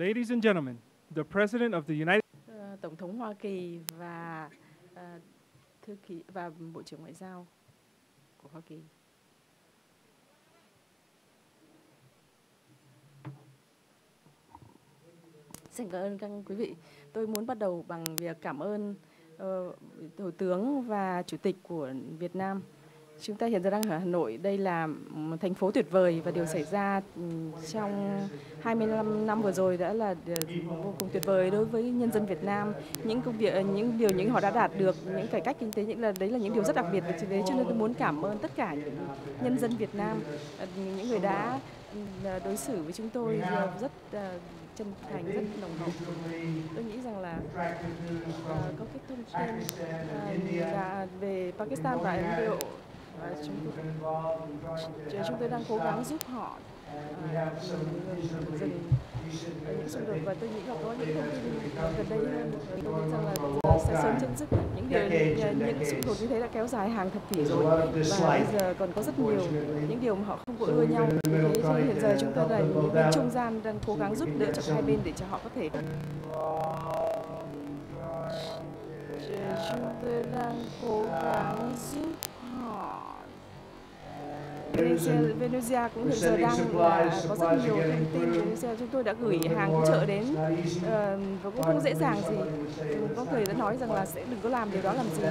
Ladies and gentlemen, the President of the United Tổng thống Hoa Kỳ và thư ký và Bộ trưởng Ngoại giao của Hoa Kỳ. Xin cảm ơn các quý vị. Tôi muốn bắt đầu bằng việc cảm ơn Thủ tướng và Chủ tịch của Việt Nam. Chúng ta hiện giờ đang ở Hà Nội. Đây là một thành phố tuyệt vời và điều xảy ra trong 25 năm vừa rồi đã là vô cùng tuyệt vời đối với nhân dân Việt Nam. Những công việc, những điều họ đã đạt được, những cải cách kinh tế, đấy là những điều rất đặc biệt. Vì cho nên tôi muốn cảm ơn tất cả những nhân dân Việt Nam, những người đã đối xử với chúng tôi rất chân thành, rất nồng hậu. Tôi nghĩ rằng là có cái thông tin về Pakistan và Ấn Độ. Chúng tôi đang cố gắng giúp họ dừng những xung đột, và tôi nghĩ là có những thông tin gần đây hơn. Tôi nghĩ rằng là sẽ sớm chấm dứt những xung đột như thế đã kéo dài hàng thập kỷ rồi, và bây giờ còn có rất nhiều những điều mà họ không có ưa nhau. Thế cho nên hiện giờ chúng tôi là những bên trung gian đang cố gắng giúp đỡ cho hai bên để cho họ có thể. Chúng tôi đang cố gắng giúp họ. Venezuela cũng hiện giờ đang có rất nhiều thông tin. Venezuela chúng tôi đã gửi hàng cứu trợ đến và cũng không dễ dàng gì. Có người đã nói rằng là sẽ đừng có làm điều đó làm gì,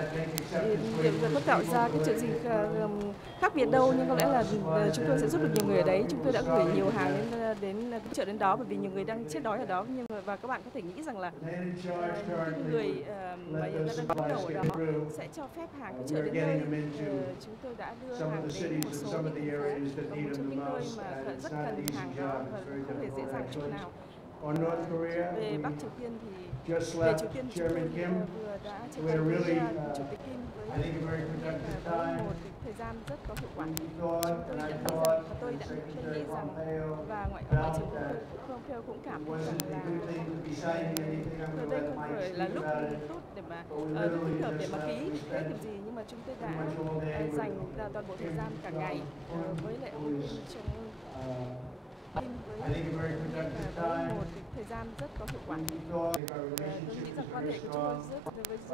điều có tạo ra cái chuyện gì khác biệt đâu, nhưng có lẽ là chúng tôi sẽ giúp được nhiều người ở đấy. Chúng tôi đã gửi nhiều hàng đến cứu trợ đến đó, bởi vì nhiều người đang chết đói ở đó. Nhưng và các bạn có thể nghĩ rằng là những người mà hiện tại đang đứng đầu ở đó sẽ cho phép hàng cứu trợ đến nơi. Chúng tôi đã đưa hàng đến một số những thành phố và một trong những nơi mà rất cần hàng đó và không hề dễ dàng chút nào. Về Bắc Triều Tiên thì về Triều Tiên chúng tôi vừa đã trao đổi với Chủ tịch Kim với một thời gian rất có hiệu quả. Chúng tôi nhận thấy rằng và tôi đã nghĩ rằng và ngoại trưởng Pompeo cũng cảm thấy rằng là đây không phải là lúc tốt để mà thích hợp để mà ký cái điều gì, nhưng mà chúng tôi đã dành toàn bộ thời gian cả ngày với lại ông Kim với một thời gian rất có hiệu quả. Tôi nghĩ rằng quan hệ của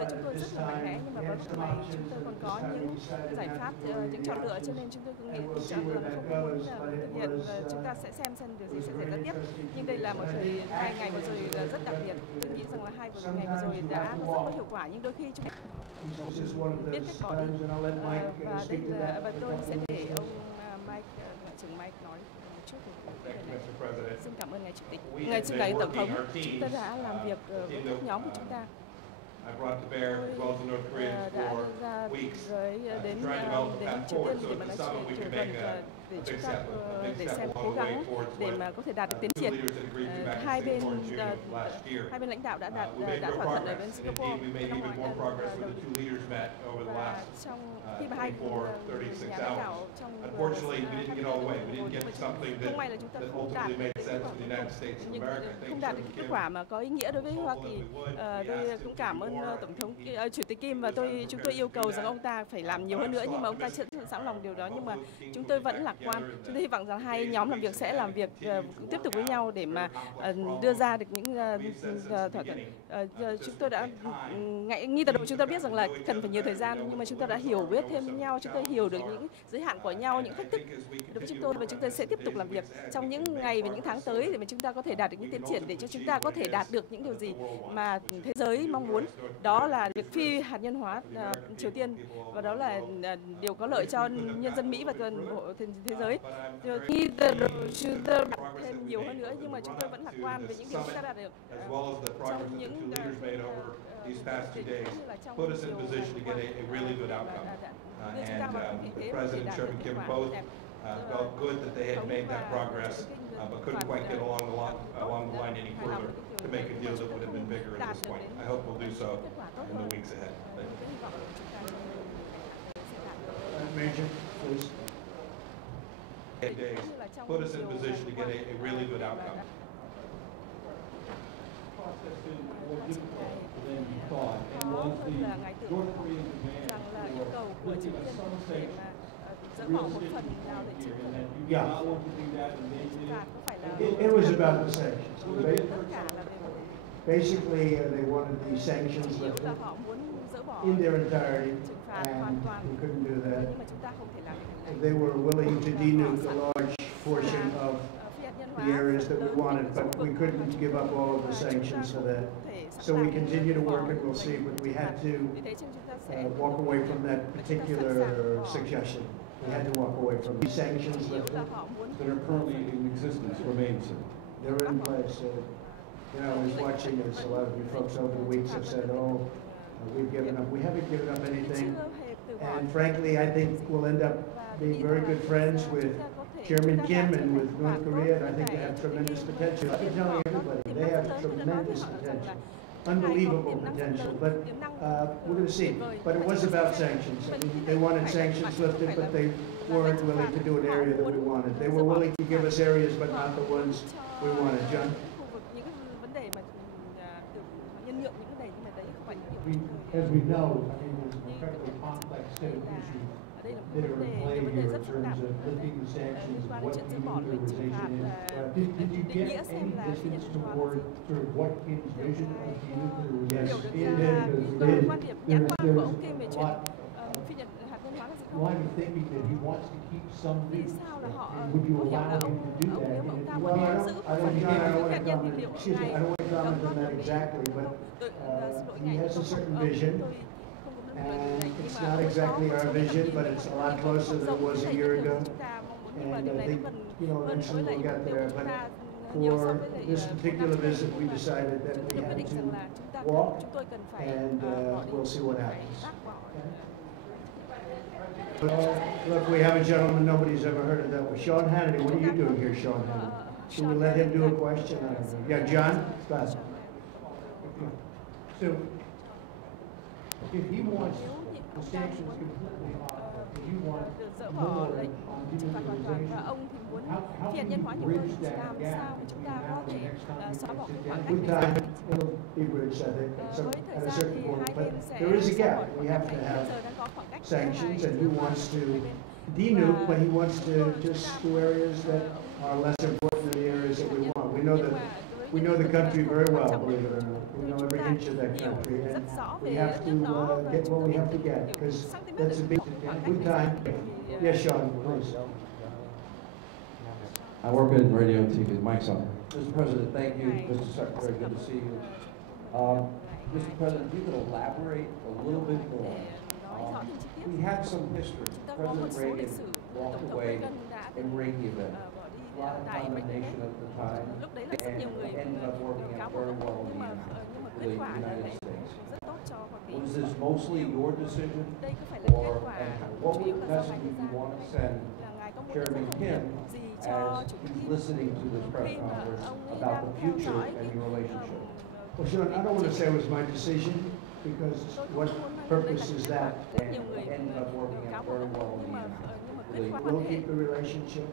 chúng tôi rất là mạnh mẽ, nhưng mà vào lúc này chúng tôi còn có những giải pháp, những chọn lựa, cho nên chúng tôi cứ nghĩ chọn lựa không muốn thực hiện. Chúng ta sẽ xem điều gì sẽ xảy ra tiếp. Nhưng đây là một hai ngày vừa rồi rất đặc biệt. Tôi nghĩ rằng là hai ngày vừa rồi đã rất có hiệu quả, nhưng đôi khi chúng biết cách bỏ đi. Và tôi sẽ để ông Ngoại trưởng Mike nói một chút. Xin cảm ơn ngài Chủ tịch, ngài Tổng thống. Chúng ta đã làm việc với các nhóm của chúng ta. Tôi đã ra với đến Triều Tiên để mà nói chuyện để chúng ta để xem cố gắng để mà có thể đạt được tiến triển. Hai bên lãnh đạo đã thỏa thuận ở bên Singapore năm ngoái và trong khi mà hai nhà lãnh đạo trong không may là chúng ta không đạt được kết quả mà có ý nghĩa đối với Hoa Kỳ. Tôi cũng cảm ơn Tổng thống Chủ tịch Kim, và chúng tôi yêu cầu rằng ông ta phải làm nhiều hơn nữa, nhưng mà ông ta chưa sẵn lòng điều đó. Nhưng mà chúng tôi vẫn lạc quan. Chúng tôi hy vọng rằng hai nhóm làm việc sẽ làm việc tiếp tục với nhau để mà đưa ra được những thỏa thuận. Chúng tôi đã ngay từ đầu chúng ta biết rằng là cần phải nhiều thời gian, nhưng mà chúng ta đã hiểu biết thêm nhau, chúng tôi hiểu được những giới hạn của nhau, những thách thức đối với chúng tôi, và chúng tôi sẽ tiếp tục làm việc trong những ngày và những tháng tới để mà chúng ta có thể đạt được những tiến triển, để cho chúng ta có thể đạt được những điều gì mà thế giới mong muốn. Đó là việc phi hạt nhân hóa Triều Tiên, và đó là điều có lợi cho nhân dân Mỹ và toàn bộ thế giới. Khi chúng ta đạt thêm nhiều hơn nữa, nhưng mà chúng tôi vẫn lạc quan về những điều chúng ta đạt được trong những these past 2 days put us in position to get a really good outcome. The President and Chairman Kim both felt good that they had made that progress, but couldn't quite get along the line any further to make a deal that would have been bigger at this point. I hope we'll do so in the weeks ahead. Major, please. 8 days put us in position to get a really good outcome. Là ngài tưởng rằng là yêu cầu của Triều Tiên để mà dỡ bỏ một phần nào lệnh trừng phạt. It was about the sanctions. Basically, they wanted the sanctions Chủ yếu lifted là họ muốn dỡ bỏ in their entirety, trừng phạt hoàn and toàn. we couldn't do that. Nhưng mà chúng ta không thể làm được điều này. They were willing to denuke a large portion of Phi hạt nhân the hóa areas that we lớn wanted, những but khu we vực couldn't mà give up all of the chúng ta sanctions for không that. thể sẵn So we sàng continue to bỏ work and we'll lệnh see, but we had trừng to phạt. Vì thế cho chúng ta sẽ walk away from that particular suggestion. We had to walk away from the sanctions chủ yếu lifted. là họ muốn that are currently in existence remain, sir? They're in place. You know, I was watching as a lot of you folks over the weeks have said, oh, we've given up. We haven't given up anything. chưa hề từ bỏ. And frankly, I think we'll end up being very good friends with Chairman Kim and with North Korea, and I think they have tremendous potential. I've been telling everybody, they have tremendous potential, unbelievable potential, but we're going to see. But it was about sanctions. I mean, they wanted sanctions lifted, but they weren't willing to do an area that we wanted. They were willing to give us areas, but not the ones we wanted. John? Khu vực những cái vấn đề mà được nhân nhượng những cái này, nhưng mà đấy không phải những We, điều as we know, I mean, there's an incredibly complex set of issues ở đây là một that vấn are in đề, play vấn đề here rất in phức tạp terms of lifting the sanctions, liên quan đến what chuyện dỡ bỏ lệnh trừng phạt. denuclearization is. Did you Định nghĩa get xem any là phi hạt distance nhân hóa là toward gì? sort of what Kim's vision of denuclearization Yes, Hiểu is? được là Because cái quan điểm nhãn quan của ông Kim về there's chuyện a lot phi hạt nhân hóa là gì không? line of thinking that he wants to keep some Vì things. sao là họ And would you không hiểu là allow ông him to do that? nếu mà ông ta Well, muốn I giữ don't, một I phần don't, John, I don't phi want hạt to nhân thì comment. liệu Excuse me, I ngài don't want to comment on that exactly, but xin lỗi he ngài has a không certain không vision. tôi không có nói And này, it's nhưng mà not ông exactly có our một số vision, cái but tầm it's a nhìn lot nhưng closer không than it giống was a với year lại ago. chúng ta mong muốn, nhưng mà And điều I này nó think, gần you know, hơn eventually với lại we'll get điều there. chúng But ta nhiều so for với lại this particular visit, we decided that we quyết had định rằng là chúng ta to walk, chúng tôi cần phải and bỏ đi, we'll see what phải happens. bác bỏ. Look, we have a gentleman nobody's ever heard of that. Sean Hannity, what are you doing here, Sean Hannity? Should we let him do a question? I don't know. Yeah, John? Go ahead. So, if he wants the sanctions completely off, if you want Được dỡ bỏ more lệnh on trừng phạt hoàn toàn và denuclearization, ông thì muốn how phi hạt can nhân you hóa nhiều hơn, bridge that làm gap sao mà chúng ta between có now and the thể next time xóa you bỏ sit cái down? khoảng With cách time, it'll be bridged, I think, at với thời a gian certain thì point. hai But bên sẽ there is a xóa bỏ gap. We khoảng have cách to này. Bây have giờ đang có khoảng cách giữa hai sanctions, and he giữa wants to hai bên. denuke, but he wants to just do areas that are less important than the areas that we want. We know the country very well, believe it or not. We know every inch of that country, and we have to get what we have to get, because that's a big, good time. Yes, Sean, please. I work in radio and TV. Mike's on. Mr. President, thank you. Mr. Secretary, good to see you. Mr. President, if you could elaborate a little bit more. We had some history. President Reagan walked away in Reykjavik. A lot of condemnation at the time, Lúc đấy là rất nhiều người and ended up working cáo out buộc very ông, well nhưng in mà the kết quả là United lại States. rất tốt cho Hoa Kỳ. Was this mostly your decision, Đây có phải là kết or quả and what chủ yếu would là do message ngài do đưa you ra? want to send Là ngài có muốn đưa Chairman ra Kim gì cho as chủ he's tịch listening to this press khi mà conference ông ấy about đang the theo future dõi and your relationship? Well, Sean, I don't want to say it was my decision, because what purpose is that? Rất nhiều người ended up working cáo out buộc very ông, well nhưng mà in kết quả We'll quan hệ keep the relationship.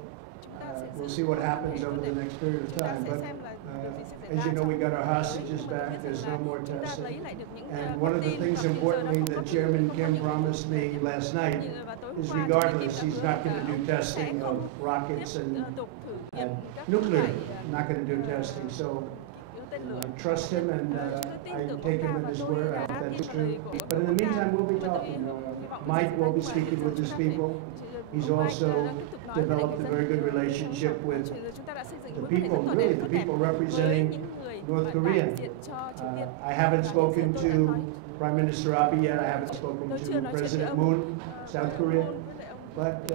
chúng ta sẽ We'll giữ see what mối quan happens hệ over tốt the đẹp. next period of Chúng ta time, sẽ but xem là điều gì sẽ xảy as ra you know, we got our trong hostages nhưng mà back. biết There's rằng no more là chúng ta testing. lấy lại được những And one of the tin things và bây giờ nó importantly không that có Chairman không Kim có những promised me last night và tối is qua regardless, Kim he's đã not hứa going to là do ông sẽ testing of không rockets tiếp and tục thử nghiệm các nuclear, loại not going to do testing. So tên lửa. I trust him, and I take him at his word. I hope that's true. But in the meantime, we'll be talking. Mike will be speaking with his people. He's also developed a very good relationship with the people, really the people representing North Korea. I haven't spoken to Prime Minister Abe yet. I haven't spoken to President Moon, South Korea. But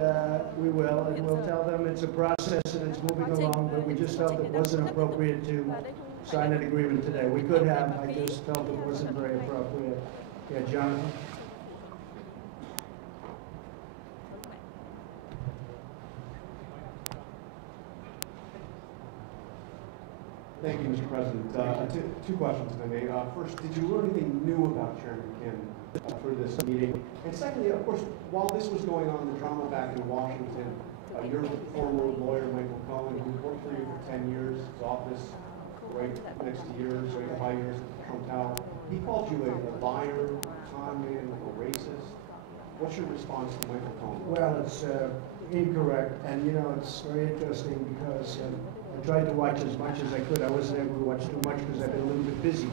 we will, and we'll tell them it's a process and it's moving along, but we just felt it wasn't appropriate to sign an agreement today. We could have, I just felt it wasn't very appropriate. Yeah, Jonathan? Thank you, Mr. President. Two questions, if I may. First, did you learn anything new about Chairman Kim for this meeting? And secondly, of course, while this was going on, the drama back in Washington, your former lawyer, Michael Cohen, who worked for you for 10 years, his office right next to yours, right 5 years at Trump Tower, he called you a liar, a con man, a racist. What's your response to Michael Cohen? Well, it's incorrect, and you know, it's very interesting because I tried to watch as much as I could. I wasn't able to watch too much because I've been a little bit busy.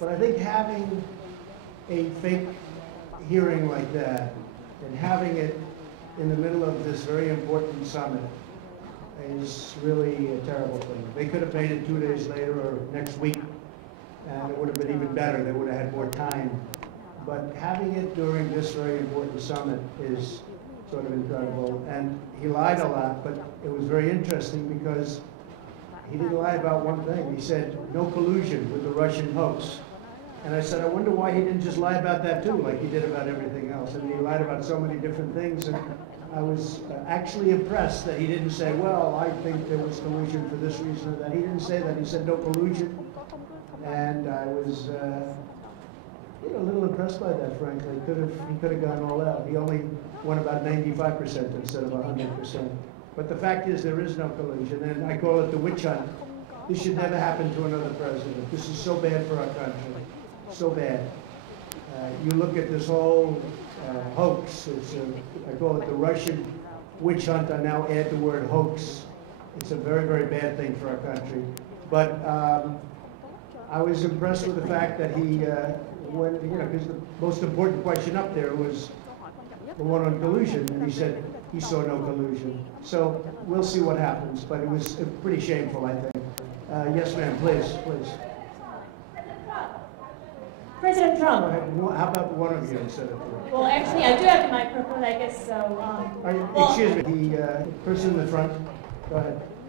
But I think having a fake hearing like that and having it in the middle of this very important summit is really a terrible thing. They could have made it 2 days later or next week, and it would have been even better. They would have had more time. But having it during this very important summit is sort of incredible. And he lied a lot, but it was very interesting because he didn't lie about one thing. He said, no collusion with the Russian hoax. And I said, I wonder why he didn't just lie about that too, like he did about everything else. And he lied about so many different things. And I was actually impressed that he didn't say, well, I think there was collusion for this reason or that. He didn't say that. He said no collusion. And I was a little impressed by that, frankly. He could have gone all out. He only won about 95% instead of 100%. But the fact is there is no collusion, and I call it the witch hunt. This should never happen to another president. This is so bad for our country, so bad. You look at this whole hoax. I call it the Russian witch hunt. I now add the word hoax. It's a very, very bad thing for our country. But I was impressed with the fact that he, because the most important question up there was the one on collusion, and he said he saw no collusion. So we'll see what happens, but it was pretty shameful, I think. Yes, ma'am, please. President Trump. How about one of you instead of three? Well, actually, I do have the microphone, I guess, so. Excuse me, the person in the front. Go ahead.